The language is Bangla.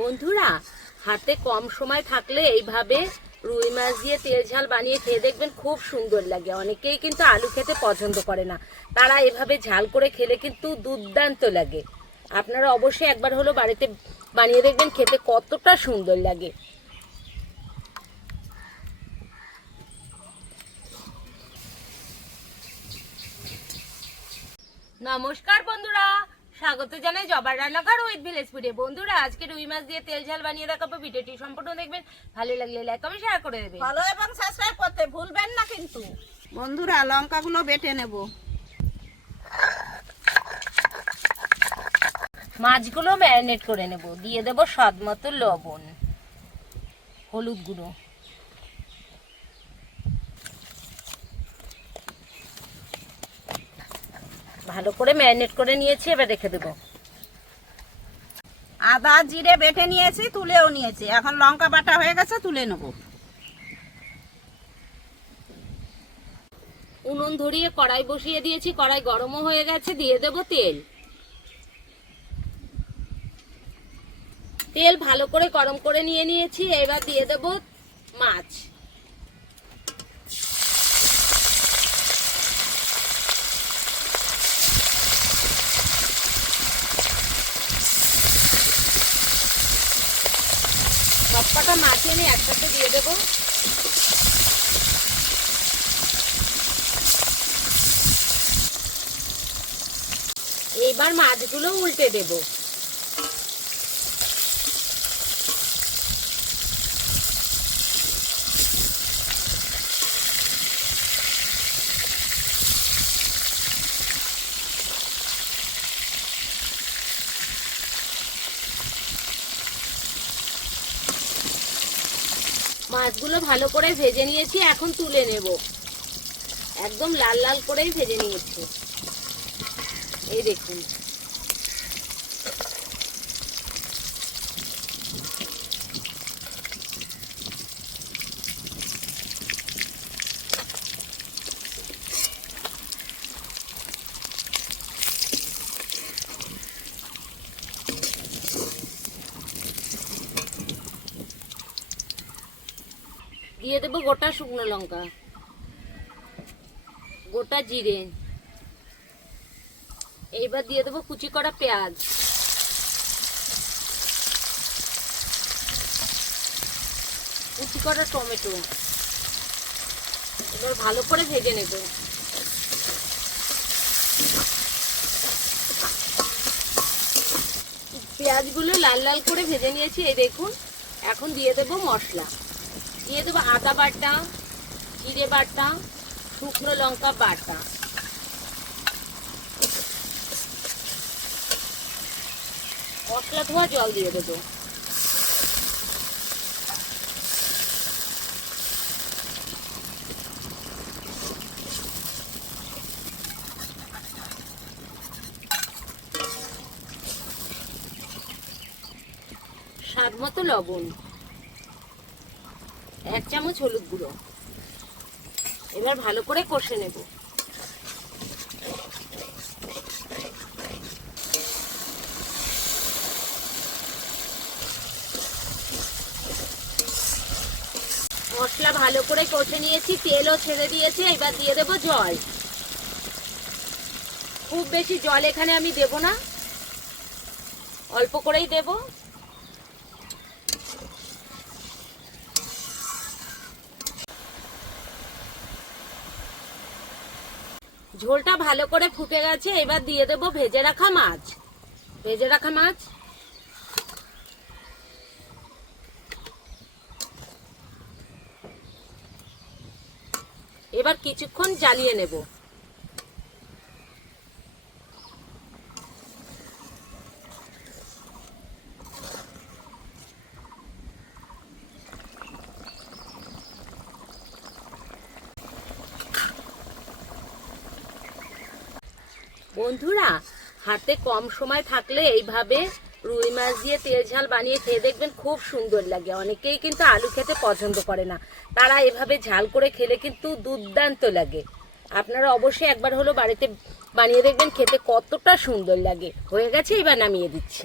বন্ধুরা, হাতে কম সময় থাকলে এইভাবে রুই মাছ দিয়ে তেল ঝাল বানিয়ে খেয়ে দেখবেন, খুব সুন্দর লাগে। অনেকেই কিন্তু আলু খেতে পছন্দ করে না, তারা এভাবে ঝাল করে খেলে কিন্তু দুর্দান্ত লাগে। আপনারা অবশ্যই একবার হলো বাড়িতে বানিয়ে দেখবেন, খেতে কতটা সুন্দর লাগে। নমস্কার বন্ধুরা, স্বাগত জানাই জবার রান্নাঘর উইথ ভিলেজ ফুডে। বন্ধুরা, আজকে রুই মাছ দিয়ে তেল ঝাল বানিয়ে দেখাবো। ভিডিওটি সম্পূর্ণ দেখবেন, ভালো লাগলে লাইক কমেন্ট শেয়ার করে দেবেন। ফলো এবং সাবস্ক্রাইব করতে ভুলবেন না কিন্তু। বন্ধুরা, লঙ্কাগুলো বেটে নেব। মাছগুলো ম্যারিনেট করে নেব। দিয়ে দেব স্বাদ মতো লবণ, হলুদ গুঁড়ো, ভালো করে ম্যারিনেট করে নিয়েছি। এবার রেখে দেব। আদা জিরে বেটে নিয়েছি, তুলেও নিয়েছি। এখন লঙ্কা বাটা হয়ে গেছে, তুলে নেব। উনুন ধরিয়ে কড়াই বসিয়ে দিয়েছি, কড়াই গরমও হয়ে গেছে। দিয়ে দেব তেল। তেল ভালো করে গরম করে নিয়েছি। এবার দিয়ে দেব মাছ। সবকটা মাছ আমি একসাথে দিয়ে দেব। এবার মাছগুলো উল্টে দেব। মাছগুলো ভালো করে ভেজে নিয়েছি, এখন তুলে নেব। একদম লাল লাল করেই ভেজে নিয়েছি, এই দেখুন। দিয়ে দেবো গোটা শুকনো লঙ্কা, গোটা জিরে। এইবার দিয়ে দেবো কুচি করা পেঁয়াজ, কুচি করা টমেটো। এবার ভালো করে ভেজে নেব। পেঁয়াজগুলো লাল লাল করে ভেজে নিয়েছি, এই দেখুন। এখন দিয়ে দেবো মশলা। দিয়ে দেবো আদা বাটা, জিরে বাটা, শুকনো লঙ্কা বাটা, মশলা ধোয়া জল দিয়ে দেবো। স্বাদ মতো লবণ, 1 চামচ হলুদ গুঁড়ো। এবার ভালো করে কষে নেব। মশলা ভালো করে কষে নিয়েছি, তেলও ছেড়ে দিয়েছে। এবার দিয়ে দেব জল। খুব বেশি জল এখানে আমি দেব না, অল্প করেই দেব। ঝোলটা ভালো করে ফুটে গেছে। এবার দিয়ে দেব ভেজে রাখা মাছ। ভেজে রাখা মাছ এবার কিছুক্ষণ জ্বালিয়ে নেব। বন্ধুরা, হাতে কম সময় থাকলে এইভাবে রুই মাছ দিয়ে তেল ঝাল বানিয়ে খেয়ে দেখবেন, খুব সুন্দর লাগে। অনেকেই কিন্তু আলু খেতে পছন্দ করে না, তারা এভাবে ঝাল করে খেলে কিন্তু দুর্দান্ত লাগে। আপনারা অবশ্যই একবার হলো বাড়িতে বানিয়ে দেখবেন, খেতে কতটা সুন্দর লাগে। হয়ে গেছে, এবার নামিয়ে দিচ্ছি।